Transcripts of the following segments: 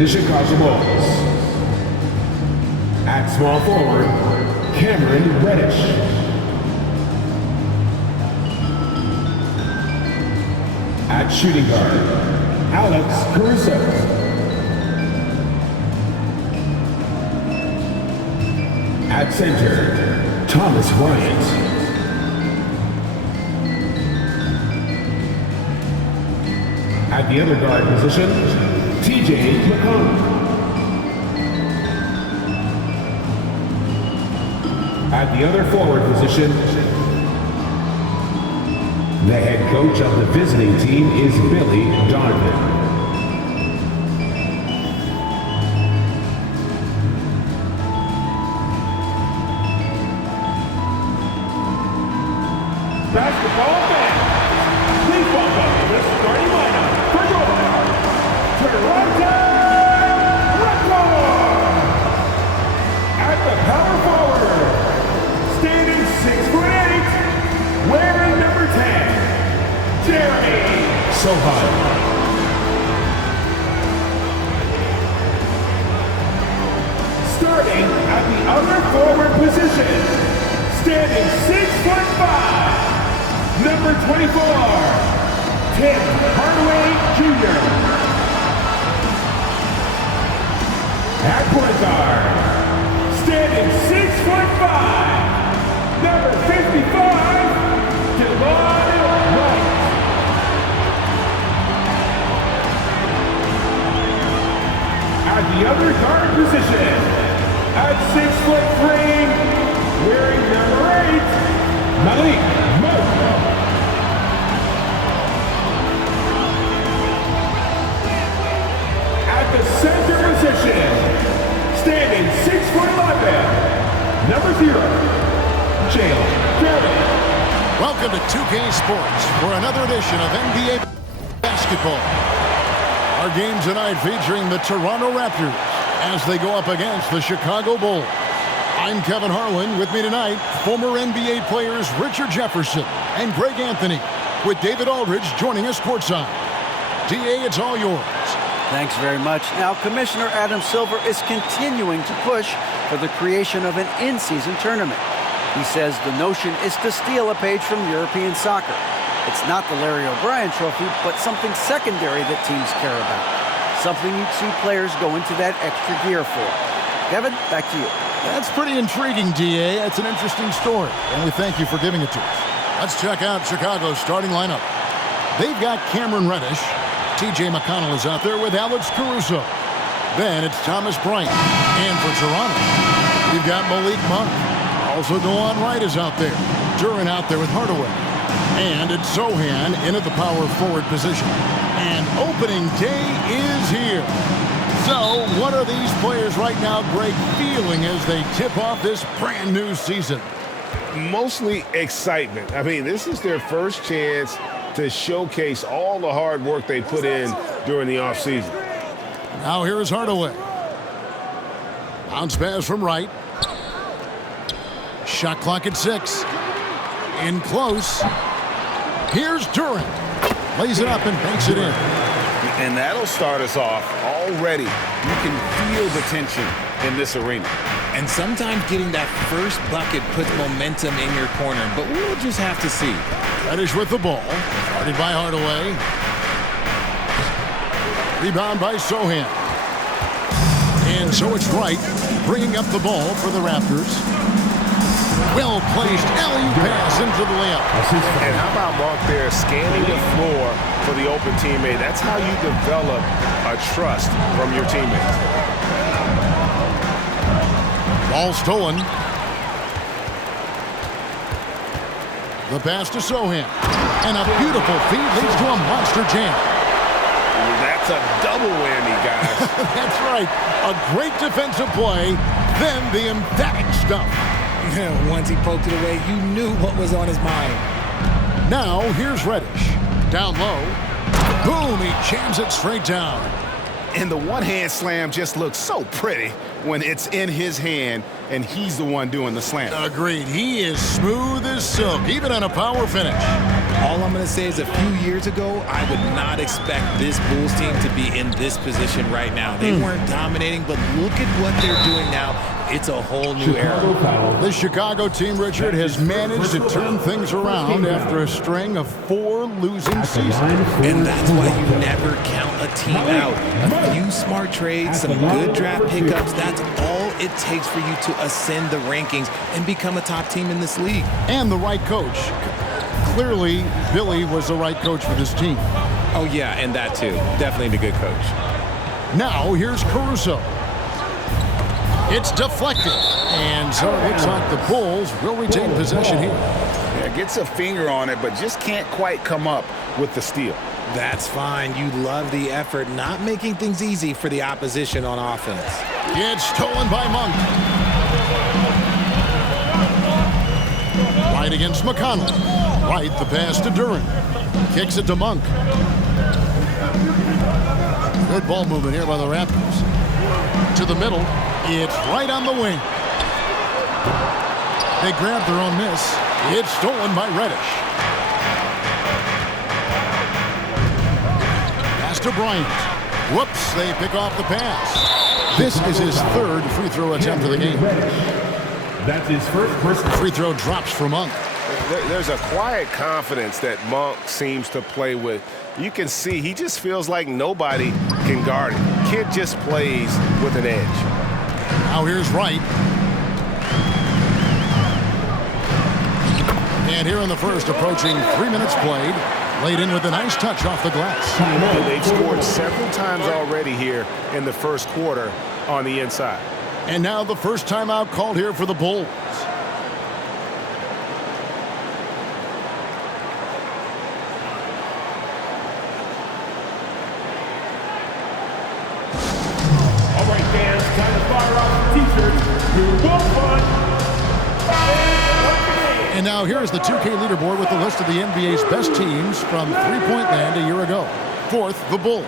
the Chicago Bulls. At small forward, Cameron Reddish. At shooting guard, Alex Caruso. At center, Thomas Bryant. At the other guard position, TJ McConnell. At the other forward position, the head coach of the visiting team is Billy Donovan. Basketball fans, please welcome the starting lineup for your Toronto Raptors. At the power forward, standing 6'8", wearing number 10, Jeremy Sohan. Starting at the other forward position, standing 6'5", number 24, Tim Hardaway Jr. At point guard, standing 6'5", number 55, Devon Wright. At the other guard position, at 6'3", wearing number 8, Malik Monk. The center position, standing 6'11", number 0, Jalen Garrett. Welcome to 2K Sports for another edition of NBA basketball. Our game tonight featuring the Toronto Raptors as they go up against the Chicago Bulls. I'm Kevin Harlan. With me tonight, former NBA players Richard Jefferson and Greg Anthony, with David Aldridge joining us courtside. DA, it's all yours. Thanks very much. Now, Commissioner Adam Silver is continuing to push for the creation of an in-season tournament. He says the notion is to steal a page from European soccer. It's not the Larry O'Brien Trophy, but something secondary that teams care about. Something you'd see players go into that extra gear for. Kevin, back to you. That's pretty intriguing, DA. That's an interesting story, and we thank you for giving it to us. Let's check out Chicago's starting lineup. They've got Cameron Reddish. TJ McConnell is out there with Alex Caruso. Then it's Thomas Bryant. And for Toronto, you've got Malik Monk. Also, Delon Wright is out there. Duran out there with Hardaway. And it's Sohan in at the power forward position. And opening day is here. So, what are these players right now, Greg, feeling as they tip off this brand new season? Mostly excitement. I mean, this is their first chance to showcase all the hard work they put in during the offseason. Now here is Hardaway. Bounce pass from Wright. Shot clock at 6. In close. Here's Duran. Lays it up and banks it in. And that'll start us off already. You can feel the tension in this arena. And sometimes getting that first bucket puts momentum in your corner, but we'll just have to see. Reddish with the ball. Started by Hardaway. Rebound by Sohan. And so it's Wright bringing up the ball for the Raptors. Well-placed alley-oop pass into the layup. And how about Mark there scanning the floor for the open teammate? That's how you develop a trust from your teammates. Ball stolen. The pass to Sohan. And a beautiful feed leads to a monster jam. That's a double whammy, guys. That's right. A great defensive play, then the emphatic stuff. Once he poked it away, you knew what was on his mind. Now, here's Reddish. Down low. Boom, he jams it straight down. And the one-hand slam just looks so pretty when it's in his hand and he's the one doing the slam. Agreed. He is smooth as silk, even on a power finish. All I'm going to say is a few years ago, I would not expect this Bulls team to be in this position right now. They weren't dominating, but look at what they're doing now. It's a whole new era. The Chicago team, Richard, has managed to turn things around after a string of 4 losing seasons. And that's why you never count a team out. A few smart trades, some good draft pickups, that's all it takes for you to ascend the rankings and become a top team in this league. And the right coach. Clearly, Billy was the right coach for this team. Oh, yeah, and that too. Definitely the good coach. Now, here's Caruso. It's deflected. And so it looks like the Bulls will retain possession here. Yeah, gets a finger on it, but just can't quite come up with the steal. That's fine. You love the effort, not making things easy for the opposition on offense. It's stolen by Monk. Right against McConnell. Right, the pass to Duran. Kicks it to Monk. Good ball movement here by the Raptors. To the middle. It's right on the wing. They grab their own miss. It's stolen by Reddish. Pass to Bryant. Whoops, they pick off the pass. This is his 3rd free throw attempt of the game. That's his first personal Free throw drops for Monk. There's a quiet confidence that Monk seems to play with. You can see he just feels like nobody can guard him. Kid just plays with an edge. Now here's Wright. And here in the first, approaching 3 minutes played. Laid in with a nice touch off the glass. They've scored several times already here in the first quarter on the inside. And now the first timeout called here for the Bulls. All right, fans, time to fire off the t-shirts. You're both fun. And now here's the 2K leaderboard with the list of the NBA's best teams from three-point land a year ago. 4th, the Bulls.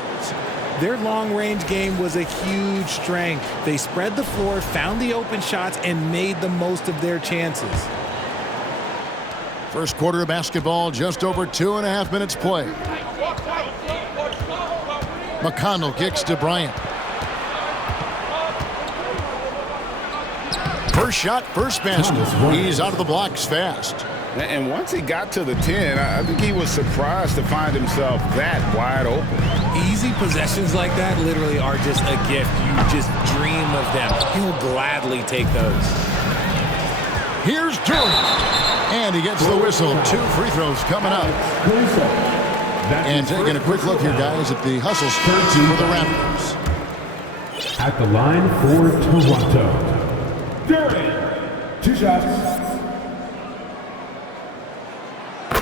Their long-range game was a huge strength. They spread the floor, found the open shots, and made the most of their chances. First quarter of basketball, just over 2.5 minutes played. McConnell kicks to Bryant. First shot, first basket. He's out of the blocks fast. And once he got to the 10, I think he was surprised to find himself that wide open. Easy possessions like that literally are just a gift. You just dream of them. He'll gladly take those. Here's Duran. And he gets the whistle. 2 free throws coming up. And taking a quick look here, guys, at the hustle spurts for the Raptors. At the line for Toronto. Duran, 2 shots.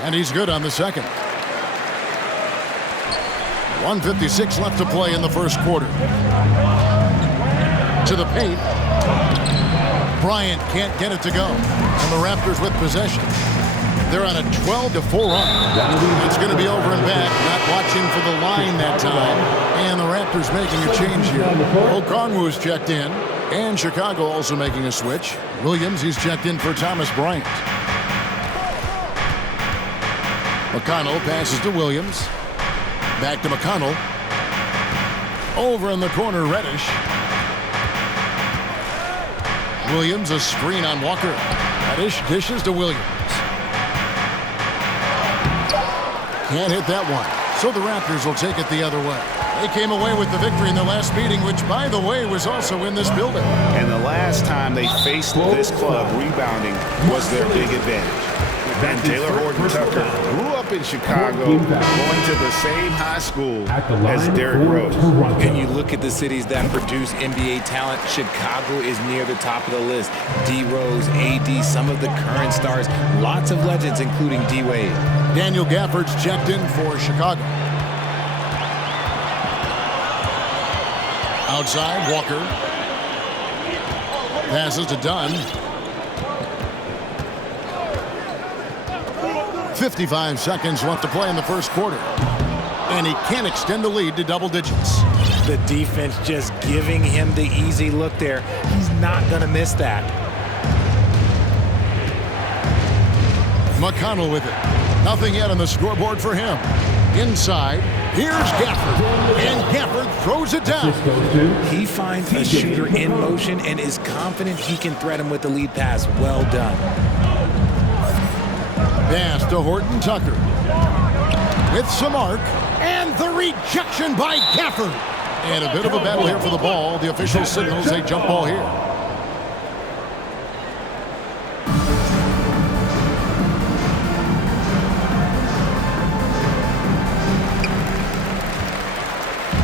And he's good on the second. 1:56 left to play in the first quarter. To the paint. Bryant can't get it to go. And the Raptors with possession. They're on a 12-4 run. It's going to be over and back. Not watching for the line that time. And the Raptors making a change here. Okongwu's checked in. And Chicago also making a switch. Williams, he's checked in for Thomas Bryant. McConnell passes to Williams. Back to McConnell. Over in the corner, Reddish. Williams, a screen on Walker. Reddish dishes to Williams. Can't hit that one. So the Raptors will take it the other way. They came away with the victory in their last meeting, which, by the way, was also in this building. And the last time they faced this club, rebounding was their big advantage. And Taylor Horton-Tucker grew up in Chicago, going to the same high school as Derrick Rose. And you look at the cities that produce NBA talent, Chicago is near the top of the list. D. Rose, AD, some of the current stars, lots of legends, including D. Wade. Daniel Gafford's checked in for Chicago. Outside, Walker. Passes to Dunn. 55 seconds left to play in the first quarter. And he can't extend the lead to double digits. The defense just giving him the easy look there. He's not going to miss that. McConnell with it. Nothing yet on the scoreboard for him. Inside, here's Gafford. And Gafford throws it down. He finds a shooter in motion and is confident he can thread him with the lead pass. Well done. Pass to Horton Tucker. With some arc. And the rejection by Gafford. And a bit of a battle here for the ball. The official signals a jump ball here.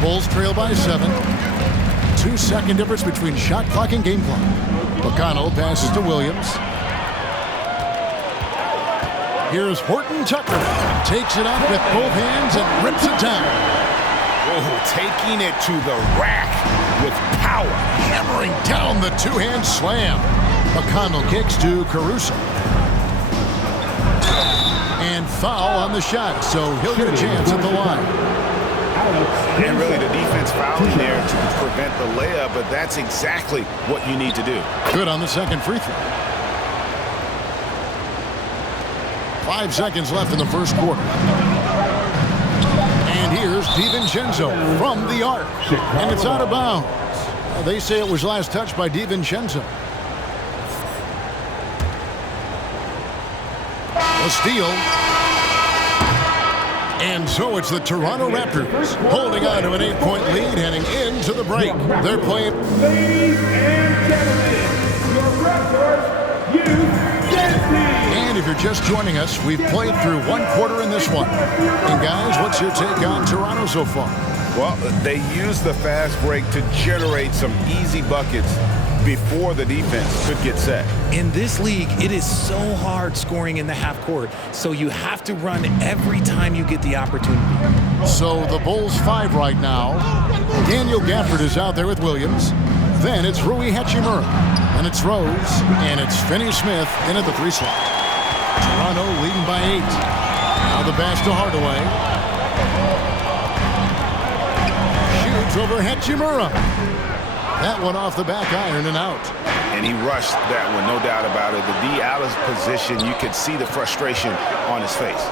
Bulls trail by 7. 2-second difference between shot clock and game clock. McConnell passes to Williams. Here's Horton Tucker. Takes it out with both hands and rips it down. Oh, taking it to the rack with power. Hammering down the two-hand slam. McConnell kicks to Caruso. And foul on the shot, so he'll get a chance at the line. And really the defense fouling there to prevent the layup, but that's exactly what you need to do. Good on the second free throw. 5 seconds left in the first quarter. And here's DiVincenzo from the arc. And it's out of bounds. They say it was last touched by DiVincenzo. A steal. And so it's the Toronto Raptors holding on to an 8-point lead heading into the break. They're playing. Ladies and gentlemen, your Raptors youth dance team. And if you're just joining us, we've played through one quarter in this one. And guys, what's your take on Toronto so far? Well, they used the fast break to generate some easy buckets before the defense could get set. In this league, it is so hard scoring in the half court, so you have to run every time you get the opportunity. So the Bulls 5 right now. Daniel Gafford is out there with Williams. Then it's Rui Hachimura. And it's Rose. And it's Finney-Smith in at the 3 slot. Toronto leading by 8. Now the pass to Hardaway. Shoots over Hachimura. That one off the back iron and out. And he rushed that one, no doubt about it. The D out of position, you could see the frustration on his face.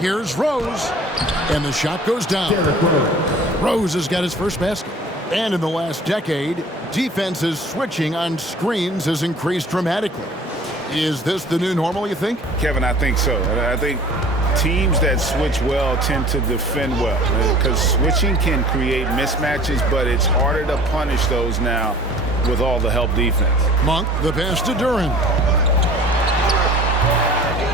Here's Rose. And the shot goes down. Rose has got his first basket. And in the last decade, defenses switching on screens has increased dramatically. Is this the new normal, you think? Kevin, I think so. I think teams that switch well tend to defend well, because switching can create mismatches, but it's harder to punish those now with all the help defense. Monk, the pass to Duran.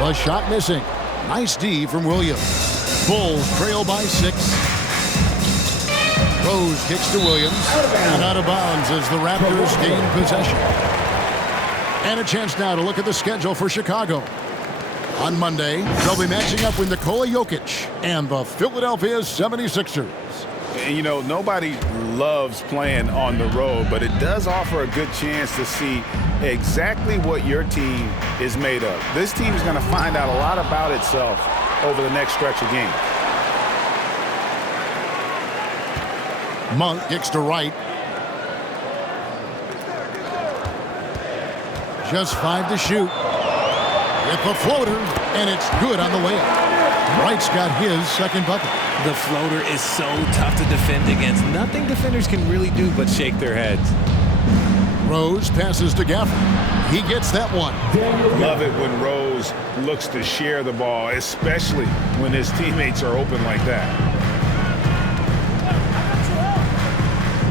The shot missing. Nice D from Williams. Bulls trail by 6. Rose kicks to Williams. And out of bounds as the Raptors gain possession. And a chance now to look at the schedule for Chicago. On Monday, they'll be matching up with Nikola Jokic and the Philadelphia 76ers. And, you know, nobody loves playing on the road, but it does offer a good chance to see exactly what your team is made of. This team is going to find out a lot about itself over the next stretch of games. Monk kicks to right. Just 5 to shoot. With the floater, and it's good on the layup. Wright's got his second bucket. The floater is so tough to defend against. Nothing defenders can really do but shake their heads. Rose passes to Gafford. He gets that one. Love it when Rose looks to share the ball, especially when his teammates are open like that.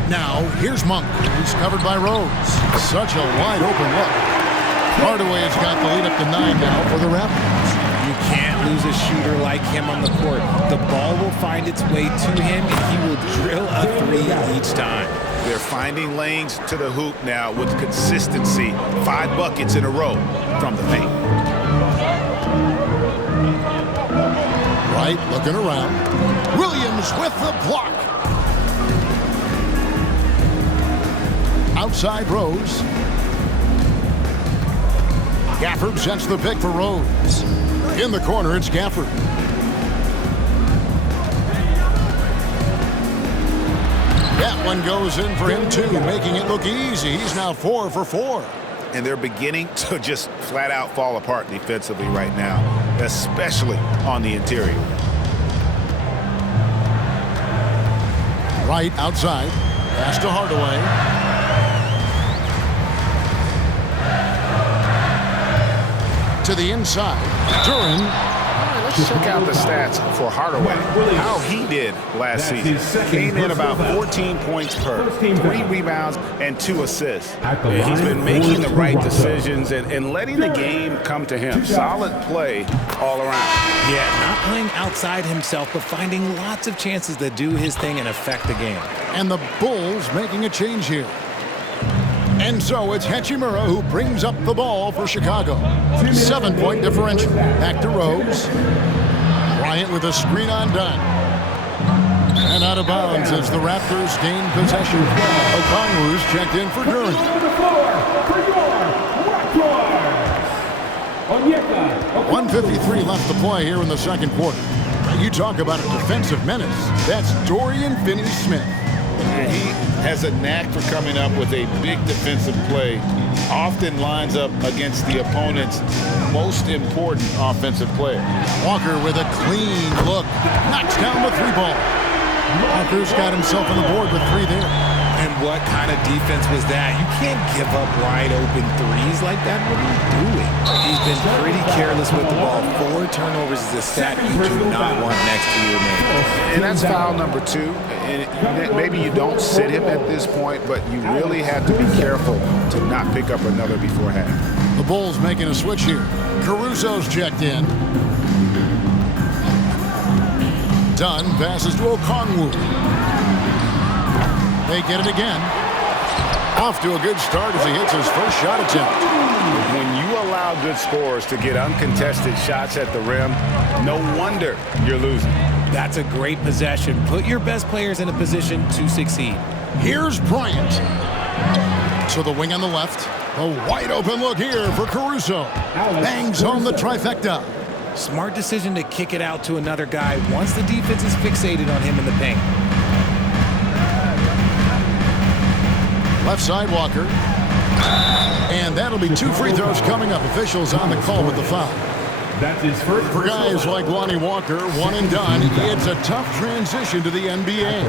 Now, here's Monk. He's covered by Rose. Such a wide open look. Hardaway's got the lead up to 9 now for the Raptors. You can't lose a shooter like him on the court. The ball will find its way to him, and he will drill a 3 each time. They're finding lanes to the hoop now with consistency. 5 buckets in a row from the paint. Wright looking around. Williams with the block. Outside Rose. Gafford sets the pick for Rose. In the corner, it's Gafford. That one goes in for him, too, making it look easy. He's now 4 for 4. and they're beginning to just flat out fall apart defensively right now, especially on the interior. Right outside. Pass to Hardaway. To the inside. Duran. Let's check out the stats for Hardaway. How he did last season. Came in about 14 points per, 3 rebounds, and 2 assists. He's been making the right decisions and letting the game come to him. Solid play all around. Yeah, not playing outside himself, but finding lots of chances to do his thing and affect the game. And the Bulls making a change here. And so it's Hachimura who brings up the ball for Chicago. 7-point differential. Back to Rose. Bryant with a screen on Dunn. And out of bounds as the Raptors gain possession. Okongwu's checked in for Duran. 1:53 left to play here in the second quarter. You talk about a defensive menace. That's Dorian Finney-Smith. And he has a knack for coming up with a big defensive play. Often lines up against the opponent's most important offensive player. Walker with a clean look. Knocks down the 3-ball. Walker's got himself on the board with 3 there. And what kind of defense was that? You can't give up wide open threes like that. What are you doing? He's been pretty careless with the ball. 4 turnovers is a stat you do not want next to your name. And that's foul number 2. And maybe you don't sit him at this point, but you really have to be careful to not pick up another before half. The Bulls making a switch here. Caruso's checked in. Dunn passes to Okongwu. They get it again. Off to a good start as he hits his first shot attempt. When you allow good scorers to get uncontested shots at the rim, no wonder you're losing. That's a great possession. Put your best players in a position to succeed. Here's Bryant. So the wing on the left. A wide open look here for Caruso. Bangs home the trifecta. Smart decision to kick it out to another guy once the defense is fixated on him in the paint. Left side, Walker. And that'll be 2 free throws coming up. Officials on the call with the foul. That's his first. For guys like Lonnie Walker, one and done, it's a tough transition to the NBA.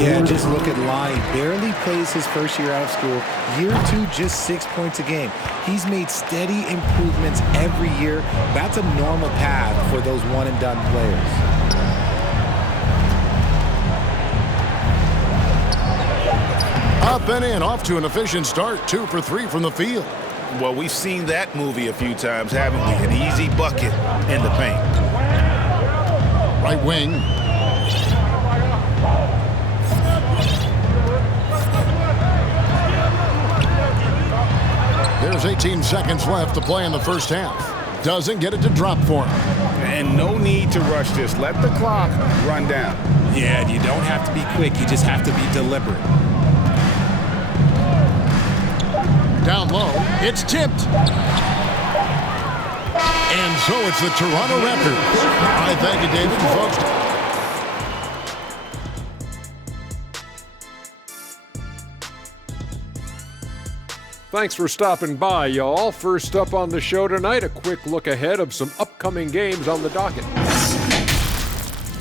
Yeah, just look at Lonnie. Barely plays his first year out of school. Year 2, just 6 points a game. He's made steady improvements every year. That's a normal path for those one and done players. Up and in, off to an efficient start. 2 for 3 from the field. Well, we've seen that movie a few times, haven't we? An easy bucket in the paint. Right wing. There's 18 seconds left to play in the first half. Doesn't get it to drop for him. And no need to rush this. Let the clock run down. Yeah, you don't have to be quick. You just have to be deliberate. Down low, it's tipped. And so it's the Toronto Raptors. All right, thank you, David. Folks. Thanks for stopping by, y'all. First up on the show tonight, a quick look ahead of some upcoming games on the docket.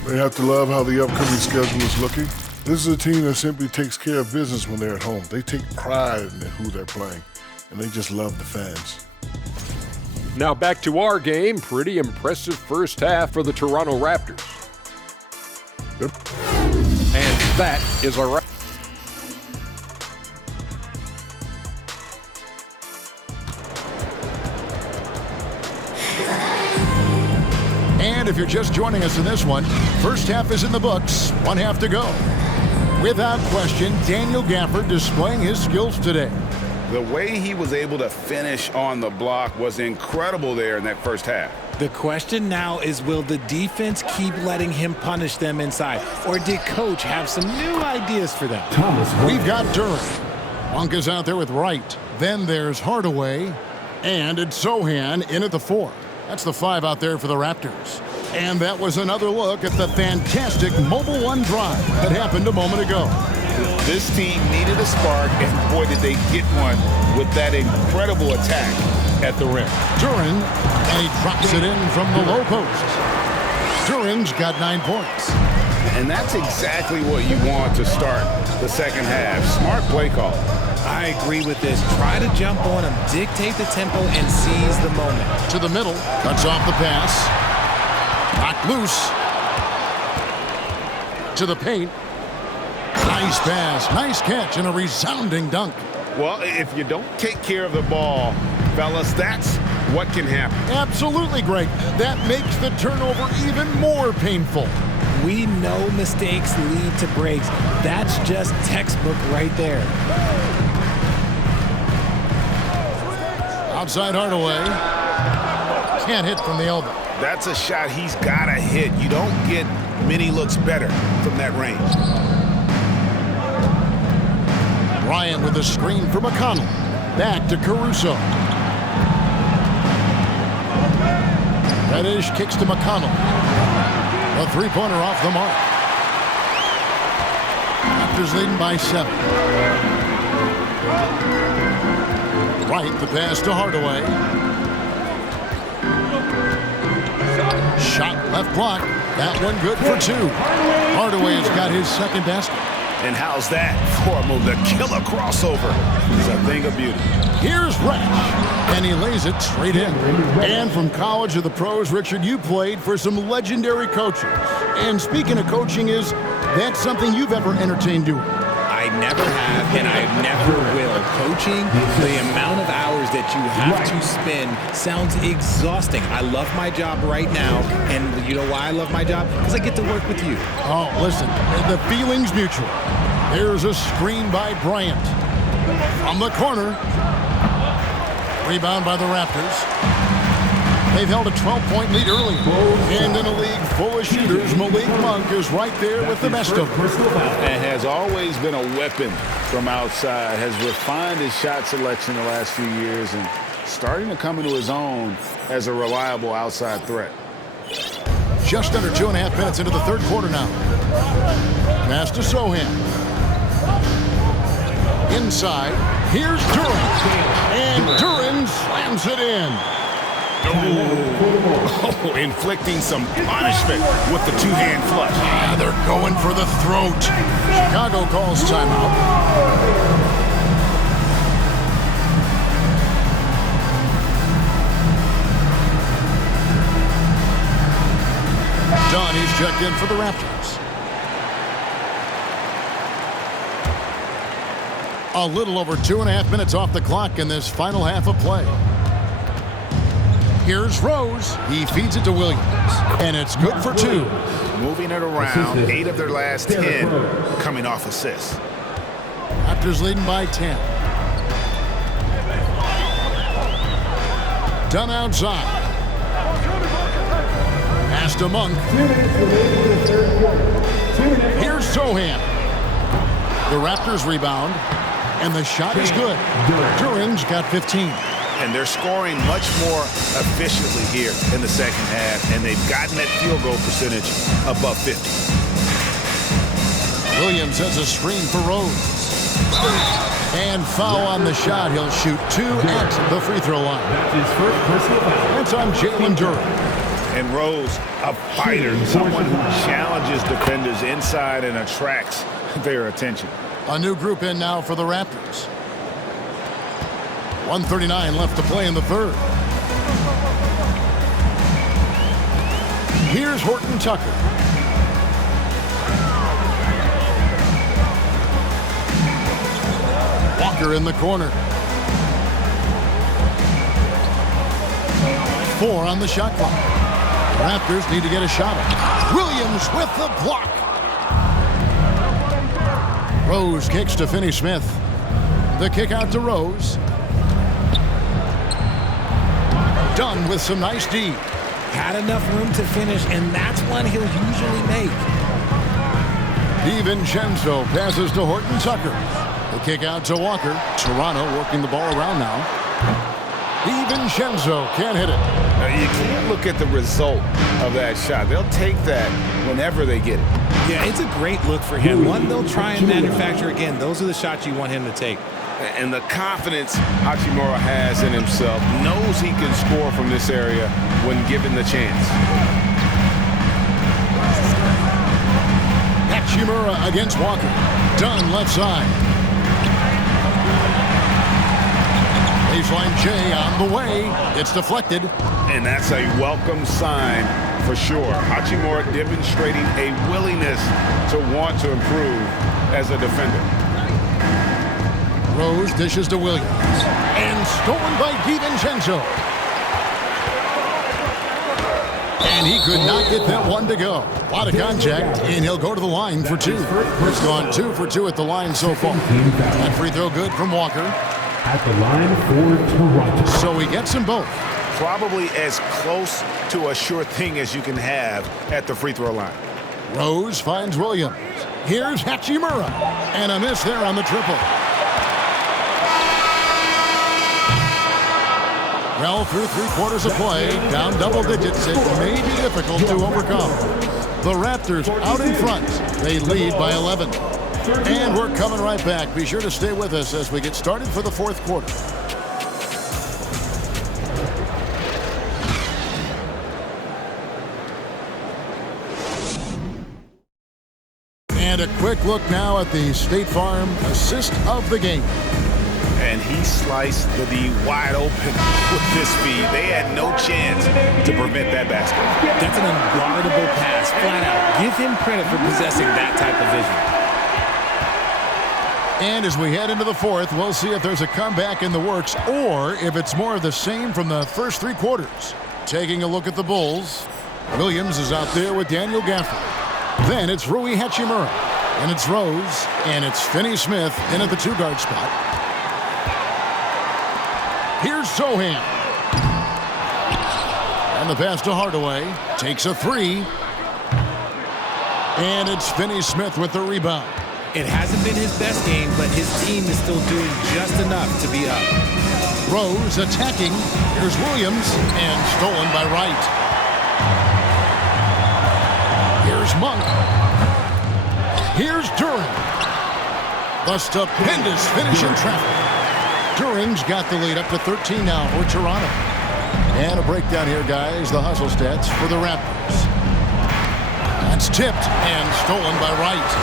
They have to love how the upcoming schedule is looking. This is a team that simply takes care of business when they're at home. They take pride in who they're playing, and they just love the fans. Now back to our game. Pretty impressive first half for the Toronto Raptors. And that is a wrap. And if you're just joining us in this one, first half is in the books, 1 half to go. Without question, Daniel Gafford displaying his skills today. The way he was able to finish on the block was incredible there in that first half. The question now is, will the defense keep letting him punish them inside? Or did Coach have some new ideas for them? We've got Duran. Wonka's out there with Wright. Then there's Hardaway. And it's Sohan in at the 4. That's the 5 out there for the Raptors. And that was another look at the fantastic Mobile One drive that happened a moment ago. This team needed a spark, and boy, did they get one with that incredible attack at the rim. Duran, and he drops it in from the low post. Duran's got 9 points. And that's exactly what you want to start the second half. Smart play call. I agree with this. Try to jump on him, dictate the tempo, and seize the moment. To the middle, cuts off the pass. Knocked loose. To the paint. Nice pass, nice catch, and a resounding dunk. Well, if you don't take care of the ball, fellas, that's what can happen. Absolutely, Greg. That makes the turnover even more painful. We know mistakes lead to breaks. That's just textbook right there. Outside Hardaway. Can't hit from the elbow. That's a shot he's got to hit. You don't get many looks better from that range. Bryant with a screen for McConnell. Back to Caruso. Reddish kicks to McConnell. A three-pointer off the mark. Raptors leading by 7. Right, the pass to Hardaway. Shot left block. That one good for 2. Hardaway's got his second basket. And how's that for the killer crossover? It's a thing of beauty. Here's Resch, and he lays it straight in. And from college to the pros, Richard, you played for some legendary coaches. And speaking of coaching, that something you've ever entertained doing? I never have, and I never will. Coaching, the amount of hours that you have to spend sounds exhausting. I love my job right now, and you know why I love my job? Because I get to work with you. Oh, listen, the feeling's mutual. There's a screen by Bryant. From the corner. Rebound by the Raptors. They've held a 12-point lead earlier. And in a league full of shooters, Malik Monk is right there with the best of them. And has always been a weapon from outside. Has refined his shot selection the last few years and starting to come into his own as a reliable outside threat. Just under 2.5 minutes into the third quarter now. Pass to Sohan. Inside, here's Duran. And Duran slams it in. Oh, inflicting some punishment with the two-hand flush. Yeah, they're going for the throat. Chicago calls timeout. Dunn, he's checked in for the Raptors. A little over 2.5 minutes off the clock in this final half of play. Here's Rose. He feeds it to Williams. And it's good for 2. Moving it around, 8 of their last 10 coming off assists. Raptors leading by 10. Dunn outside. Pass to Monk. Here's Sohan. The Raptors rebound. And the shot is good. Duran's got 15. And they're scoring much more efficiently here in the second half, and they've gotten that field goal percentage above 50. Williams has a screen for Rose. And foul on the shot. He'll shoot 2 at the free throw line. That's on Jalen Duran. And Rose, a fighter, someone who challenges defenders inside and attracts their attention. A new group in now for the Raptors. 1:39 left to play in the third. Here's Horton Tucker. Walker in the corner. 4 on the shot clock. The Raptors need to get a shot. Williams with the block. Rose kicks to Finney-Smith. The kick out to Rose. Dunn with some nice D. Had enough room to finish, and that's one he'll usually make. DiVincenzo passes to Horton Tucker. The kick out to Walker. Toronto working the ball around now. DiVincenzo can't hit it. Now, you can't look at the result of that shot. They'll take that whenever they get it. Yeah, it's a great look for him. One they'll try and manufacture again. Those are the shots you want him to take. And the confidence Hachimura has in himself, knows he can score from this area when given the chance. Hachimura against Walker. Dunn left side. Baseline J on the way. It's deflected. And that's a welcome sign for sure. Hachimura demonstrating a willingness to want to improve as a defender. Rose dishes to Williams. And stolen by DiVincenzo. And he could not get that one to go. A lot of contact, and he'll go to the line for two. He's gone 2 for 2 at the line so far. That free throw good from Walker. At the line for Toronto. So he gets them both. Probably as close to a sure thing as you can have at the free throw line. Rose finds Williams. Here's Hachimura. And a miss there on the triple. Well, through 3/4 of play, down double digits, it may be difficult to overcome. The Raptors out in front. They lead by 11. And we're coming right back. Be sure to stay with us as we get started for the 4th quarter. And a quick look now at the State Farm assist of the game. And he sliced the D wide open with this speed. They had no chance to prevent that basket. That's an unguardable pass, flat out. Give him credit for possessing that type of vision. And as we head into the 4th, we'll see if there's a comeback in the works or if it's more of the same from the first 3 quarters. Taking a look at the Bulls, Williams is out there with Daniel Gafford. Then it's Rui Hachimura, and it's Rose, and it's Finney Smith in at the 2-guard spot. Here's Sohan. And the pass to Hardaway. Takes a 3. And it's Finney Smith with the rebound. It hasn't been his best game, but his team is still doing just enough to be up. Rose attacking. Here's Williams, and stolen by Wright. Here's Monk. Here's Duren. The stupendous finish in traffic. Duren's got the lead up to 13 now for Toronto. And a breakdown here, guys. The hustle stats for the Raptors. That's tipped and stolen by Wright.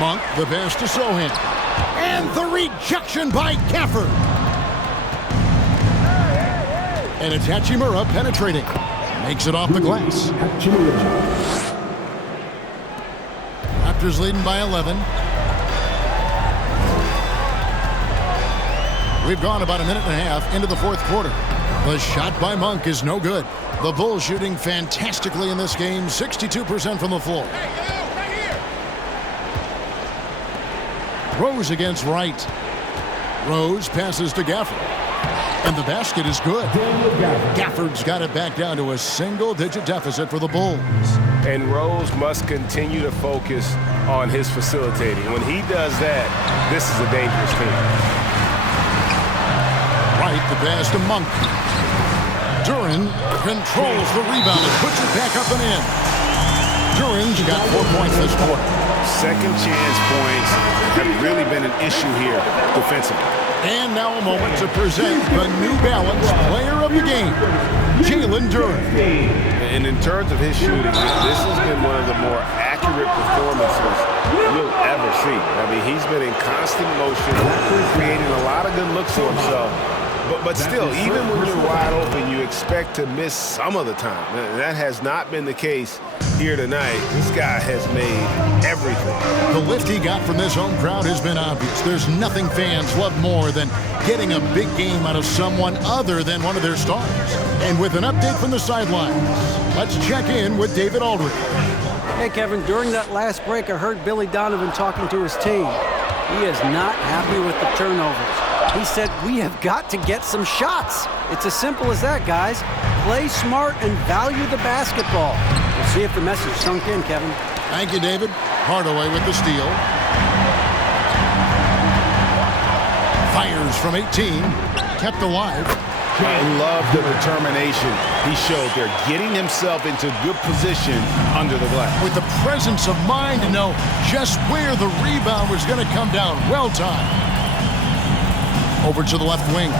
Monk, the pass to Sohan. And the rejection by Gafford. And it's Hachimura penetrating. Makes it off the glass. Raptors leading by 11. We've gone about a minute and a half into the 4th quarter. The shot by Monk is no good. The Bulls shooting fantastically in this game, 62% from the floor. Rose against Wright. Rose passes to Gafford. And the basket is good. Gafford's got it back down to a single-digit deficit for the Bulls. And Rose must continue to focus on his facilitating. When he does that, this is a dangerous team. Wright, the pass to Monk. Duren controls the rebound and puts it back up and in. Duren's got 4 points this quarter. Second chance points have really been an issue here defensively. And now a moment to present the New Balance player of the game, Jalen Duren. And in terms of his shooting, this has been one of the more accurate performances you'll ever see. I mean, he's been in constant motion, creating a lot of good looks for himself. But still, even when you're wide open, you expect to miss some of the time. That has not been the case here tonight. This guy has made everything. The lift he got from this home crowd has been obvious. There's nothing fans love more than getting a big game out of someone other than one of their stars. And with an update from the sidelines, let's check in with David Aldridge. Hey, Kevin, during that last break, I heard Billy Donovan talking to his team. He is not happy with the turnovers. He said, we have got to get some shots. It's as simple as that, guys. Play smart and value the basketball. We'll see if the message sunk in, Kevin. Thank you, David. Hardaway with the steal. Fires from 18. Kept alive. I love the determination he showed there, getting himself into good position under the glass. With the presence of mind to know just where the rebound was going to come down. Well timed. Over to the left wing.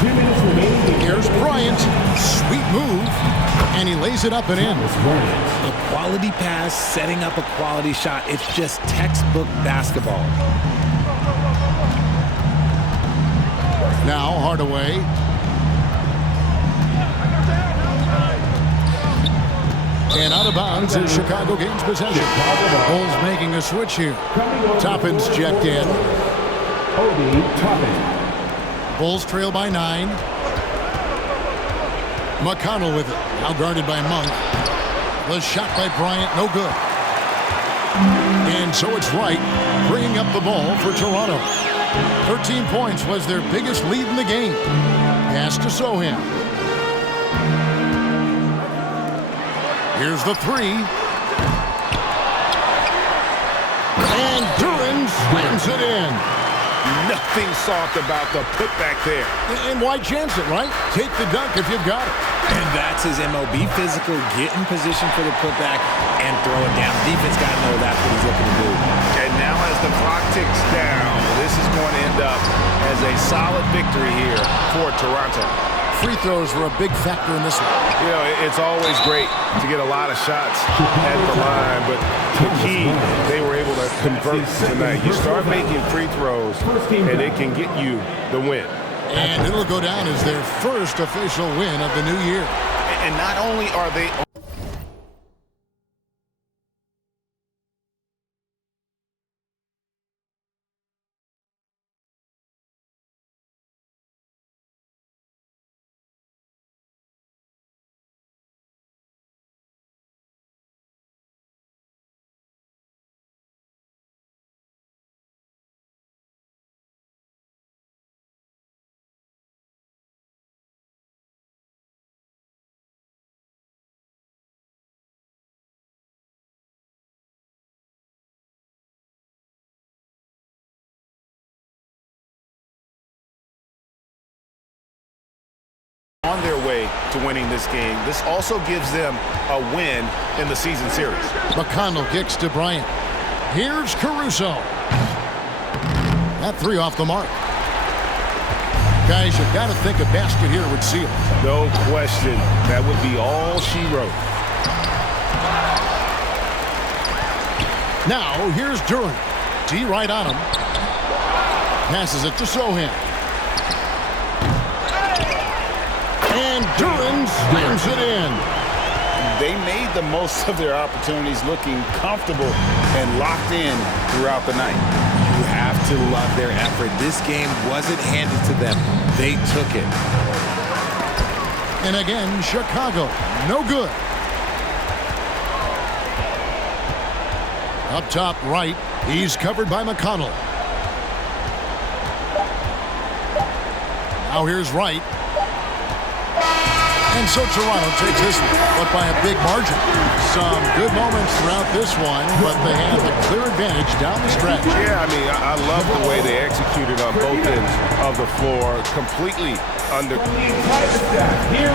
2 minutes remaining. Here's Bryant. Sweet move. And he lays it up and in. A quality pass, setting up a quality shot. It's just textbook basketball. Now Hardaway. And out of bounds as Chicago gains possession. Bulls making a switch here. Toppin's checked in. Obi Toppin. Bulls trail by 9. McConnell with it. Now guarded by Monk. The shot by Bryant, no good. And so it's Wright bringing up the ball for Toronto. 13 points was their biggest lead in the game. Pass to Sohan. Here's the 3. And Duran slams it in. Nothing soft about the putback there. And why chance it, right? Take the dunk if you've got it. And that's his MO. Be physical, get in position for the putback, and throw it down. Defense got to know that's what he's looking to do. And now as the clock ticks down, this is going to end up as a solid victory here for Toronto. Free throws were a big factor in this one. You know, it's always great to get a lot of shots at the line, but the key, they were able to convert tonight. You start making free throws, and it can get you the win. And it'll go down as their first official win of the new year. And not only are they on their way to winning this game, this also gives them a win in the season series. McConnell kicks to Bryant. Here's Caruso. That 3 off the mark. Guys, you've got to think a basket here would seal it. No question. That would be all she wrote. Now, here's Duran. D right on him. Passes it to Sohan. And Duran slams it in. They made the most of their opportunities, looking comfortable and locked in throughout the night. You have to love their effort. This game wasn't handed to them. They took it. And again, Chicago, no good. Up top right, he's covered by McConnell. Now here's Wright. And so Toronto takes this one, but by a big margin. Some good moments throughout this one, but they have a clear advantage down the stretch. Yeah, I mean, I love the way they executed on both ends of the floor, completely under. Here